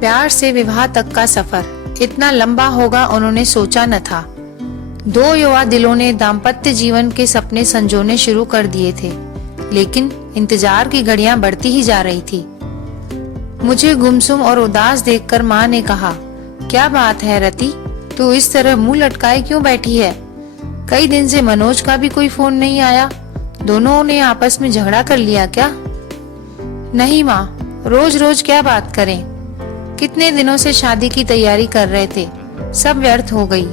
प्यार से विवाह तक का सफर इतना लंबा होगा उन्होंने सोचा न था। दो युवा दिलों ने दाम्पत्य जीवन के सपने संजोने शुरू कर दिए थे, लेकिन इंतजार की घड़ियां बढ़ती ही जा रही थी। मुझे गुमसुम और उदास देखकर माँ ने कहा, क्या बात है रति, तू इस तरह मुंह लटकाए क्यों बैठी है? कई दिन से मनोज का भी कोई फोन नहीं आया। दोनों ने आपस में झगड़ा कर लिया क्या? नहीं माँ, रोज रोज क्या बात करें। कितने दिनों से शादी की तैयारी कर रहे थे, सब व्यर्थ हो गई।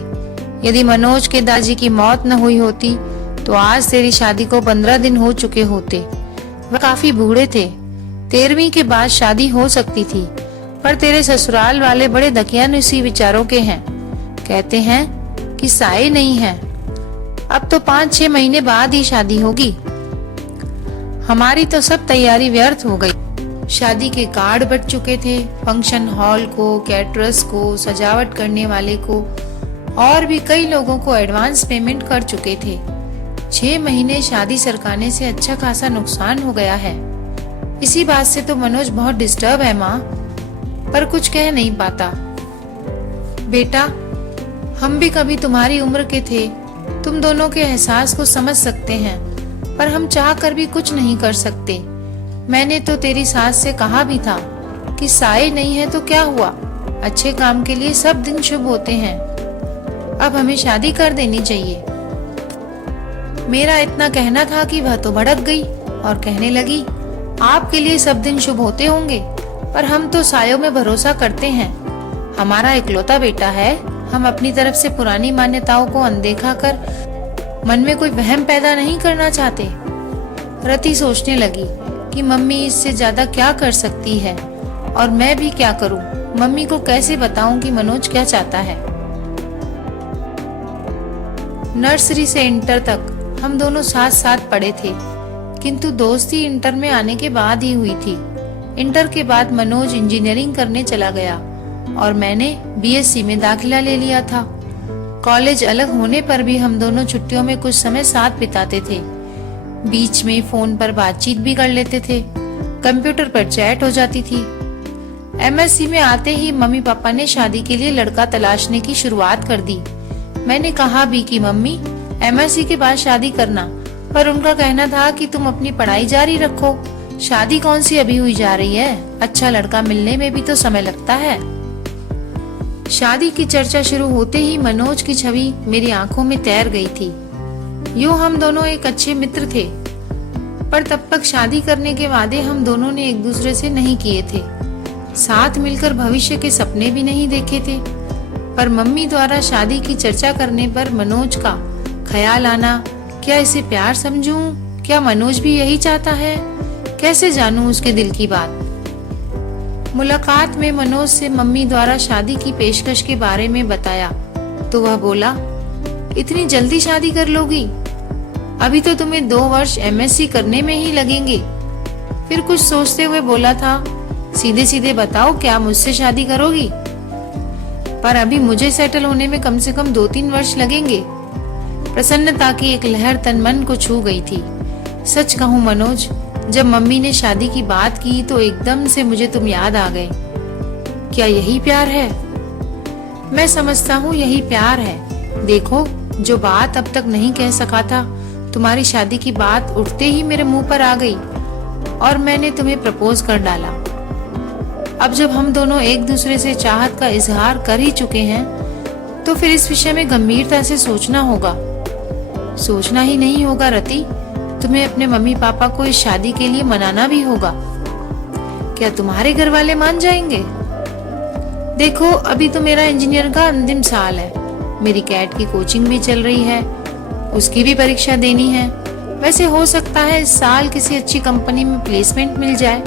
यदि मनोज के दादाजी की मौत न हुई होती तो आज तेरी शादी को 15 दिन हो चुके होते। वह काफी बूढ़े थे, 13वीं के बाद शादी हो सकती थी, पर तेरे ससुराल वाले बड़े दकियानुसी विचारों के हैं। कहते हैं कि साये नहीं है। अब तो 5-6 महीने बाद ही शादी होगी। हमारी तो सब तैयारी व्यर्थ हो गई। शादी के कार्ड बट चुके थे, फंक्शन हॉल को, कैटरर्स को, सजावट करने वाले को और भी कई लोगों को एडवांस पेमेंट कर चुके थे। 6 महीने शादी सरकाने से अच्छा खासा नुकसान हो गया है। इसी बात से तो मनोज बहुत डिस्टर्ब है माँ, पर कुछ कह नहीं पाता। बेटा, हम भी कभी तुम्हारी उम्र के थे, तुम दोनों के एहसास को समझ सकते हैं, पर हम चाह कर भी कुछ नहीं कर सकते। मैंने तो तेरी सास से कहा भी था कि साये नहीं है तो क्या हुआ, अच्छे काम के लिए सब दिन शुभ होते हैं। अब हमें शादी कर देनी चाहिए। मेरा इतना कहना था कि वह तो भड़क गई और कहने लगी, आपके लिए सब दिन शुभ होते होंगे, पर हम तो सायों में भरोसा करते हैं। हमारा इकलौता बेटा है, हम अपनी तरफ से पुरानी मान्यताओं को अनदेखा कर मन में कोई वहम पैदा नहीं करना चाहते। रति सोचने लगी कि मम्मी इससे ज्यादा क्या कर सकती है और मैं भी क्या करूं। मम्मी को कैसे बताऊं कि मनोज क्या चाहता है। नर्सरी से इंटर तक हम दोनों साथ साथ पढ़े थे, किंतु दोस्ती इंटर में आने के बाद ही हुई थी। इंटर के बाद मनोज इंजीनियरिंग करने चला गया और मैंने बीएससी में दाखिला ले लिया था। कॉलेज अलग होने पर भी हम दोनों छुट्टियों में कुछ समय साथ बिताते थे। बीच में फोन पर बातचीत भी कर लेते थे, कंप्यूटर पर चैट हो जाती थी। एमएससी में आते ही मम्मी पापा ने शादी के लिए लड़का तलाशने की शुरुआत कर दी। मैंने कहा भी कि मम्मी एमएससी के बाद शादी करना, पर उनका कहना था कि तुम अपनी पढ़ाई जारी रखो, शादी कौन सी अभी हुई जा रही है, अच्छा लड़का मिलने में भी तो समय लगता है। शादी की चर्चा शुरू होते ही मनोज की छवि मेरी आंखों में तैर गई थी। यूं हम दोनों एक अच्छे मित्र थे, पर तब तक शादी करने के वादे हम दोनों ने एक दूसरे से नहीं किए थे। साथ मिलकर भविष्य के सपने भी नहीं देखे थे। पर मम्मी द्वारा शादी की चर्चा करने पर मनोज का ख्याल आना, क्या इसे प्यार समझूं, क्या मनोज भी यही चाहता है, कैसे जानूं उसके दिल की बात। मुलाकात में मनोज से मम्मी द्वारा शादी की पेशकश के बारे में बताया तो वह बोला, इतनी जल्दी शादी कर लोगी? अभी तो तुम्हें 2 वर्ष एमएससी करने में ही लगेंगे। फिर कुछ सोचते हुए बोला था, सीधे सीधे बताओ, क्या मुझसे शादी करोगी? पर अभी मुझे सेटल होने में कम से कम 2-3 वर्ष लगेंगे। प्रसन्नता की एक लहर तन मन को छू गई थी। सच कहूं मनोज, जब मम्मी ने शादी की बात की तो एकदम से मुझे तुम याद आ गए। क्या यही प्यार है? मैं समझता हूँ यही प्यार है। देखो, जो बात अब तक नहीं कह सका था, तुम्हारी शादी की बात उठते ही मेरे मुंह पर आ गई और मैंने तुम्हें प्रपोज कर डाला। अब जब हम दोनों एक दूसरे से चाहत का इजहार कर ही चुके हैं, तो फिर इस विषय में गंभीरता से सोचना होगा। सोचना ही नहीं होगा रति, तुम्हें अपने मम्मी पापा को इस शादी के लिए मनाना भी होगा। क्या तुम्हारे घर वाले मान जाएंगे? देखो, अभी तो मेरा इंजीनियर का अंतिम साल है, मेरी कैट की कोचिंग भी चल रही है, उसकी भी परीक्षा देनी है। वैसे हो सकता है इस साल किसी अच्छी कंपनी में प्लेसमेंट मिल जाए,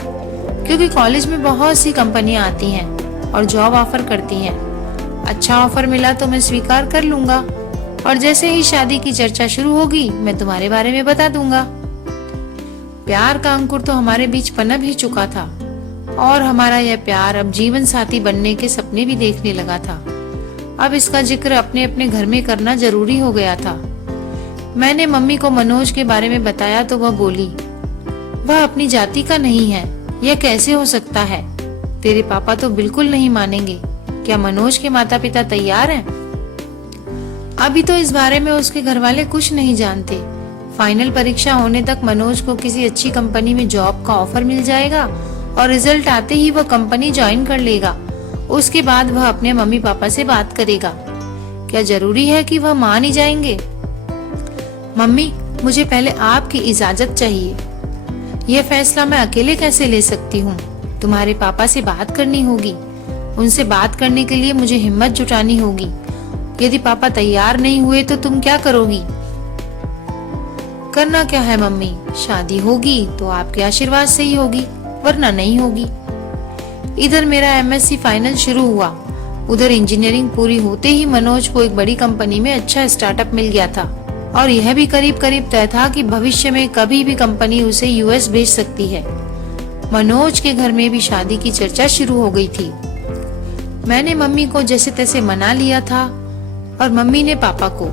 क्योंकि कॉलेज में बहुत सी कंपनियां आती हैं और जॉब ऑफर करती हैं। अच्छा ऑफर मिला तो मैं स्वीकार कर लूंगा और जैसे ही शादी की चर्चा शुरू होगी मैं तुम्हारे बारे में बता दूंगा। प्यार का अंकुर तो हमारे बीच पनप ही चुका था और हमारा यह प्यार अब जीवन साथी बनने के सपने भी देखने लगा था। अब इसका जिक्र अपने अपने घर में करना जरूरी हो गया था। मैंने मम्मी को मनोज के बारे में बताया तो वह बोली, वह अपनी जाति का नहीं है, यह कैसे हो सकता है? तेरे पापा तो बिल्कुल नहीं मानेंगे। क्या मनोज के माता पिता तैयार हैं? अभी तो इस बारे में उसके घर वाले कुछ नहीं जानते। फाइनल परीक्षा होने तक मनोज को किसी अच्छी कंपनी में जॉब का ऑफर मिल जाएगा और रिजल्ट आते ही वह कंपनी ज्वाइन कर लेगा। उसके बाद वह अपने मम्मी पापा से बात करेगा। क्या जरूरी है कि वह मान ही जाएंगे? मम्मी, मुझे पहले आपकी इजाजत चाहिए। यह फैसला मैं अकेले कैसे ले सकती हूँ? तुम्हारे पापा से बात करनी होगी। उनसे बात करने के लिए मुझे हिम्मत जुटानी होगी। यदि पापा तैयार नहीं हुए तो तुम क्या करोगी? करना क्या है मम्मी, शादी होगी तो आपके आशीर्वाद से ही होगी, वरना नहीं होगी। इधर मेरा एमएससी फाइनल शुरू हुआ, उधर इंजीनियरिंग पूरी होते ही मनोज को एक बड़ी कंपनी में अच्छा स्टार्टअप मिल गया था और यह भी करीब करीब तय था कि भविष्य में कभी भी कंपनी उसे यूएस भेज सकती है। मनोज के घर में भी शादी की चर्चा शुरू हो गई थी। मैंने मम्मी को जैसे तैसे मना लिया था और मम्मी ने पापा को,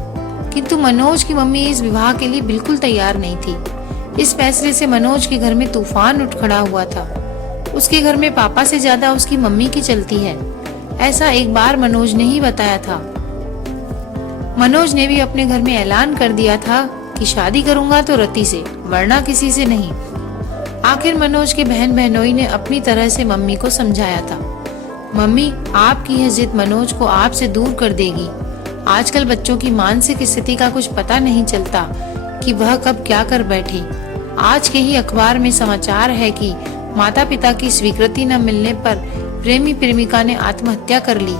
किंतु मनोज की मम्मी इस विवाह के लिए बिल्कुल तैयार नहीं थी। इस फैसले से मनोज के घर में तूफान उठ खड़ा हुआ था। उसके घर में पापा से ज्यादा उसकी मम्मी की चलती है, ऐसा एक बार मनोज ने ही बताया था। मनोज ने भी अपने घर में ऐलान कर दिया था कि शादी करूंगा तो रति से, वरना किसी से नहीं। आखिर मनोज के बहन बहनोई ने अपनी तरह से मम्मी को समझाया था। मम्मी, आपकी यह जिद मनोज को आपसे दूर कर देगी। आजकल बच्चों की मानसिक स्थिति का कुछ पता नहीं चलता कि वह कब क्या कर बैठे। आज के ही अखबार में समाचार है कि माता पिता की स्वीकृति न मिलने पर प्रेमी प्रेमिका ने आत्महत्या कर ली।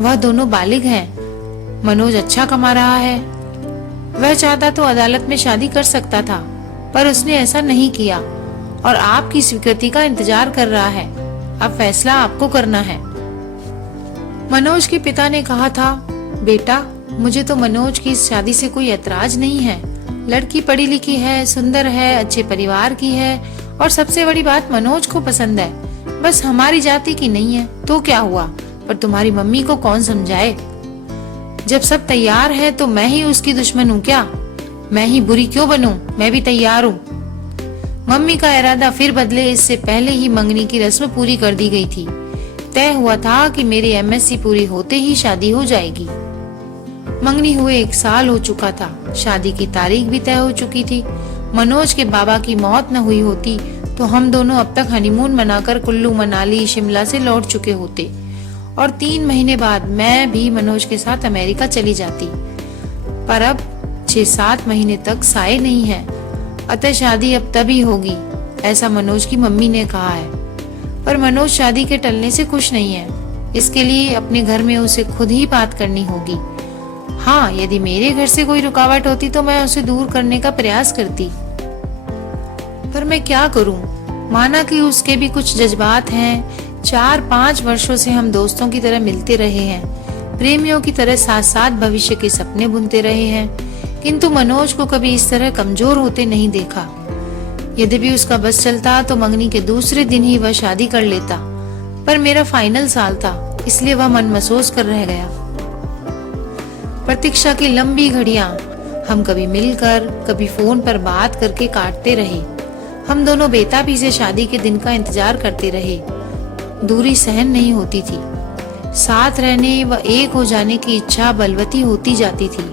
वह दोनों बालिग हैं। मनोज अच्छा कमा रहा है। वह चाहता तो अदालत में शादी कर सकता था, पर उसने ऐसा नहीं किया और आपकी स्वीकृति का इंतजार कर रहा है। अब फैसला आपको करना है। मनोज के पिता ने कहा था, बेटा, मुझे तो मनोज की इस शादी से कोई ऐतराज नहीं है। लड़की पढ़ी लिखी है, सुंदर है, अच्छे परिवार की है और सबसे बड़ी बात मनोज को पसंद है। बस हमारी जाति की नहीं है तो क्या हुआ, पर तुम्हारी मम्मी को कौन समझाए? जब सब तैयार है तो मैं ही उसकी दुश्मन हूँ क्या? मैं ही बुरी क्यों बनूं? मैं भी तैयार हूँ। मम्मी का इरादा फिर बदले इससे पहले ही मंगनी की रस्म पूरी कर दी गई थी। तय हुआ था कि मेरी एमएससी पूरी होते ही शादी हो जाएगी। मंगनी हुए 1 साल हो चुका था। शादी की तारीख भी तय हो चुकी थी। मनोज के बाबा की मौत न हुई होती तो हम दोनों अब तक हनीमून मनाकर कुल्लू मनाली शिमला से लौट चुके होते और 3 महीने बाद मैं भी मनोज के साथ अमेरिका चली जाती। पर अब 6-7 महीने तक साए नहीं है, अतः शादी अब तभी होगी, ऐसा मनोज की मम्मी ने कहा है। पर मनोज शादी के टलने से खुश नहीं है। इसके लिए अपने घर में उसे खुद ही बात करनी होगी। हाँ, यदि मेरे घर से कोई रुकावट होती तो मैं उसे दूर करने का प्रयास करती, पर मैं क्या करूं? माना कि उसके भी कुछ जज्बात हैं। 4-5 वर्षों से हम दोस्तों की तरह मिलते रहे हैं, प्रेमियों की तरह साथ साथ भविष्य के सपने बुनते रहे हैं, किंतु मनोज को कभी इस तरह कमजोर होते नहीं देखा। यदि भी उसका बस चलता तो मंगनी के दूसरे दिन ही वह शादी कर लेता, पर मेरा फाइनल साल था, इसलिए वह मन महसूस कर रह गया। प्रतीक्षा की लंबी घड़ियां हम कभी मिलकर कभी फोन पर बात करके काटते रहे। हम दोनों बेताबी से शादी के दिन का इंतजार करते रहे। दूरी सहन नहीं होती थी। साथ रहने व एक हो जाने की इच्छा बलवती होती जाती थी।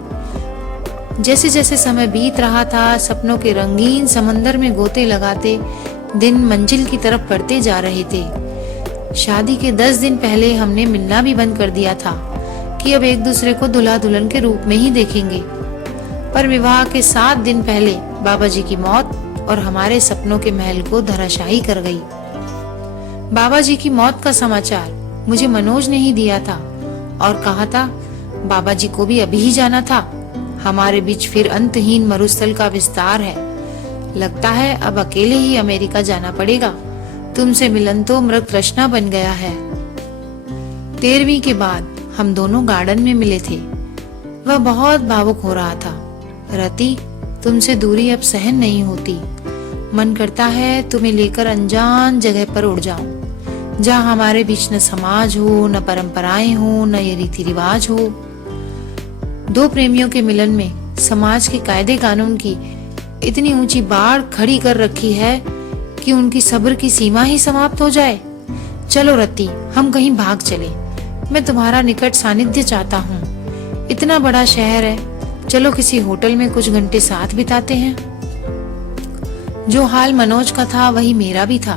जैसे जैसे समय बीत रहा था, सपनों के रंगीन समंदर में गोते लगाते दिन मंजिल की तरफ बढ़ते जा रहे थे। शादी के 10 दिन पहले हमने मिलना भी बंद कर दिया था कि अब एक दूसरे को दूल्हा दुल्हन के रूप में ही देखेंगे। पर विवाह के 7 दिन पहले बाबा जी की मौत और हमारे सपनों के महल को धराशायी कर गई। बाबा जी की मौत का समाचार मुझे मनोज ने ही दिया था और कहा था बाबा जी को भी अभी ही जाना था। हमारे बीच फिर अंतहीन मरुस्थल का विस्तार है। लगता है अब अकेले ही अमेरिका जाना पड़ेगा। तुमसे मिलन तो मृत तृष्णा बन गया है। 13वीं के बाद हम दोनों गार्डन में मिले थे। वह बहुत भावुक हो रहा था। रति, तुमसे दूरी अब सहन नहीं होती। मन करता है तुम्हें लेकर अनजान जगह पर उड़ जाऊं, जहां हमारे बीच न समाज हो, न परंपराएं हो, न ये रीति रिवाज हो। 2 प्रेमियों के मिलन में समाज के कायदे कानून की इतनी ऊंची बाड़ खड़ी कर रखी है कि उनकी सब्र की सीमा ही समाप्त हो जाए। चलो रति, हम कहीं भाग चले। मैं तुम्हारा निकट सानिध्य चाहता हूँ। इतना बड़ा शहर है, चलो किसी होटल में कुछ घंटे साथ बिताते हैं। जो हाल मनोज का था वही मेरा भी था।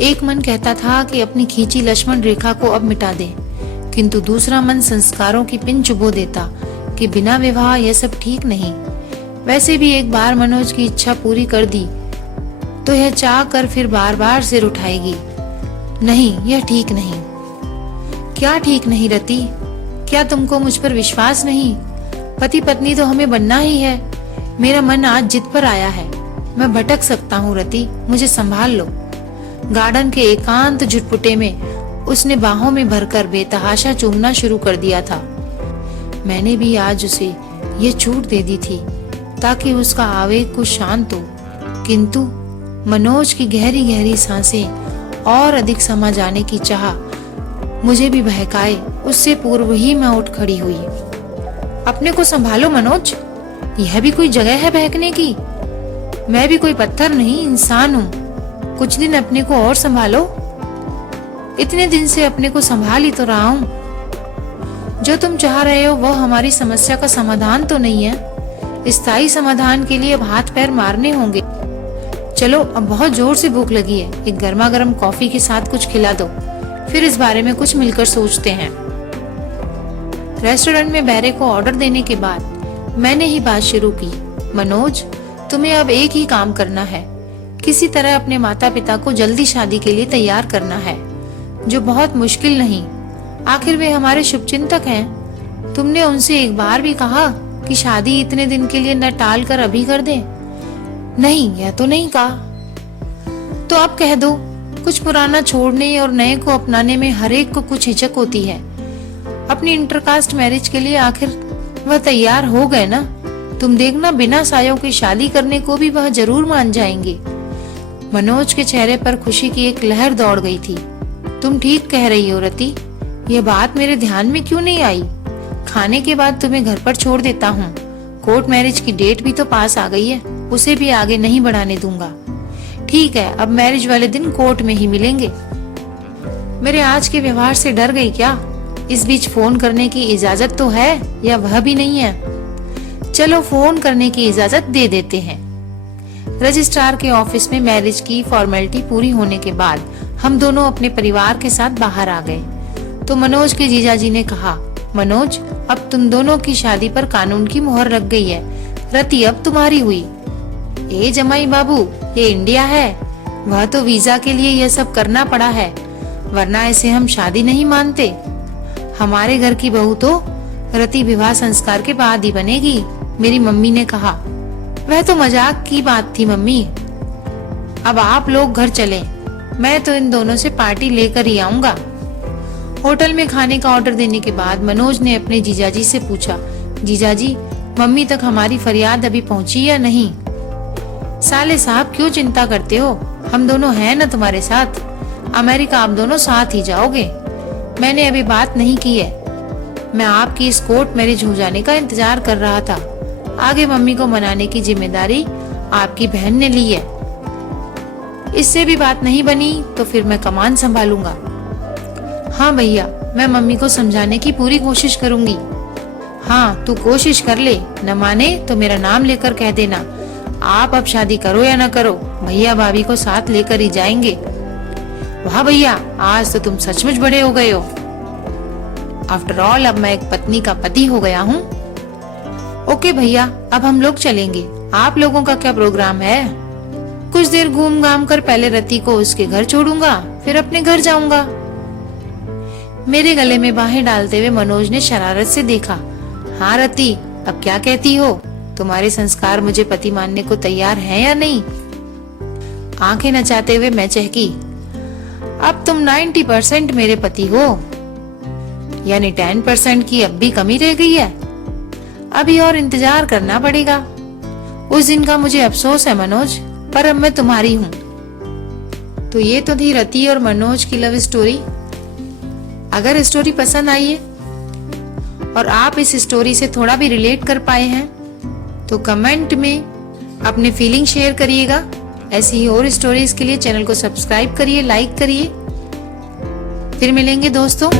एक मन कहता था कि अपनी खींची लक्ष्मण रेखा को अब मिटा दे, किंतु दूसरा मन संस्कारों की पिन चुभो देता कि बिना विवाह यह सब ठीक नहीं। वैसे भी एक बार मनोज की इच्छा पूरी कर दी तो यह चाह कर फिर बार बार सिर उठाएगी। नहीं, यह ठीक नहीं। क्या ठीक नहीं रति? क्या तुमको मुझ पर विश्वास नहीं? पति पत्नी तो हमें बनना ही है। मेरा मन आज जिद पर आया है। मैं भटक सकता हूँ रति, मुझे संभाल लो। गार्डन के एकांत झुटपुटे में उसने बाहों में भरकर बेतहाशा चूमना शुरू कर दिया था। मैंने भी आज उसे ये छूट दे दी थी ताकि उसका आवेग कुछ शांत हो, किंतु मनोज की गहरी गहरी सांसें और अधिक समा जाने की चाह मुझे भी बहकाए, उससे पूर्व ही मैं उठ खड़ी हुई। अपने को संभालो मनोज, यह भी कोई जगह है बहकने की? मैं भी कोई पत्थर नहीं, इंसान हूँ। कुछ दिन अपने को और संभालो। इतने दिन से अपने को संभाल ही तो रहा हूँ। जो तुम चाह रहे हो वह हमारी समस्या का समाधान तो नहीं है। स्थायी समाधान के लिए अब हाथ पैर मारने होंगे। चलो, अब बहुत जोर से भूख लगी है, एक गर्मा गर्म कॉफी के साथ कुछ खिला दो, फिर इस बारे में कुछ मिलकर सोचते हैं। रेस्टोरेंट में बैरे को ऑर्डर देने के बाद मैंने ही बात शुरू की। मनोज, तुम्हें अब एक ही काम करना है, किसी तरह अपने माता पिता को जल्दी शादी के लिए तैयार करना है, जो बहुत मुश्किल नहीं। आखिर वे हमारे शुभचिंतक हैं। तुमने उनसे एक बार भी कहा कि शादी इतने दिन के लिए न टाल कर अभी कर दें? नहीं, यह तो नहीं कहा। तो अब कह दो। कुछ पुराना छोड़ने और नए को अपनाने में हर एक को कुछ हिचक होती है। अपनी इंटरकास्ट मैरिज के लिए आखिर वह तैयार हो गए ना। तुम देखना, बिना सायों की शादी करने को भी वह जरूर मान जाएंगे। मनोज के चेहरे पर खुशी की एक लहर दौड़ गई थी। तुम ठीक कह रही हो रति, यह बात मेरे ध्यान में क्यों नहीं आई? खाने के बाद तुम्हें घर पर छोड़ देता हूँ। कोर्ट मैरिज की डेट भी तो पास आ गई है, उसे भी आगे नहीं बढ़ाने दूंगा। ठीक है, अब मैरिज वाले दिन कोर्ट में ही मिलेंगे। मेरे आज के व्यवहार से डर गई क्या? इस बीच फोन करने की इजाजत तो है या वह भी नहीं है? चलो, फोन करने की इजाजत दे देते हैं। रजिस्ट्रार के ऑफिस में मैरिज की फॉर्मेलिटी पूरी होने के बाद हम दोनों अपने परिवार के साथ बाहर आ गए तो मनोज के जीजाजी ने कहा, मनोज, अब तुम दोनों की शादी पर कानून की मोहर लग गई है। रति अब तुम्हारी हुई। ए जमाई बाबू, ये इंडिया है, वह तो वीजा के लिए यह सब करना पड़ा है, वरना ऐसे हम शादी नहीं मानते। हमारे घर की बहू तो रति विवाह संस्कार के बाद ही बनेगी, मेरी मम्मी ने कहा। वह तो मजाक की बात थी मम्मी। अब आप लोग घर चलें, मैं तो इन दोनों से पार्टी लेकर ही आऊंगा। होटल में खाने का ऑर्डर देने के बाद मनोज ने अपने जीजाजी से पूछा, जीजाजी, मम्मी तक हमारी फरियाद अभी पहुंची या नहीं? साले साहब, क्यों चिंता करते हो, हम दोनों हैं ना तुम्हारे साथ। अमेरिका आप दोनों साथ ही जाओगे। मैंने अभी बात नहीं की है, मैं आपकी इस कोर्ट मैरिज हो जाने का इंतजार कर रहा था। आगे मम्मी को मनाने की जिम्मेदारी आपकी बहन ने ली है। इससे भी बात नहीं बनी तो फिर मैं कमान संभालूंगा। हाँ भैया, मैं मम्मी को समझाने की पूरी कोशिश करूंगी। हाँ, तू कोशिश कर ले, न माने तो मेरा नाम लेकर कह देना। आप अब शादी करो या न करो, भैया भाभी को साथ लेकर ही जाएंगे। वाह भैया, आज तो तुम सचमुच बड़े हो गए हो। आफ्टर ऑल अब मैं एक पत्नी का पति हो गया हूँ। ओके भैया, अब हम लोग चलेंगे। आप लोगों का क्या प्रोग्राम है? कुछ देर घूम घाम कर पहले रति को उसके घर छोड़ूंगा, फिर अपने घर जाऊंगा। मेरे गले में बाहें डालते हुए मनोज ने शरारत से देखा। हाँ रति, अब क्या कहती हो? तुम्हारे संस्कार मुझे पति मानने को तैयार हैं या नहीं? आंखें नचाते हुए मैं चहकी, अब तुम 90% मेरे पति हो, यानी 10% की अब भी कमी रह गई है। अभी और इंतजार करना पड़ेगा। उस दिन का मुझे अफसोस है मनोज, पर अब मैं तुम्हारी हूँ। तो ये तो थी रति और मनोज की लव स्टोरी। अगर स्टोरी पसंद आई है और आप इस स्टोरी से थोड़ा भी रिलेट कर पाए हैं तो कमेंट में अपने फीलिंग शेयर करिएगा। ऐसी ही और स्टोरीज के लिए चैनल को सब्सक्राइब करिए, लाइक करिए। फिर मिलेंगे दोस्तों।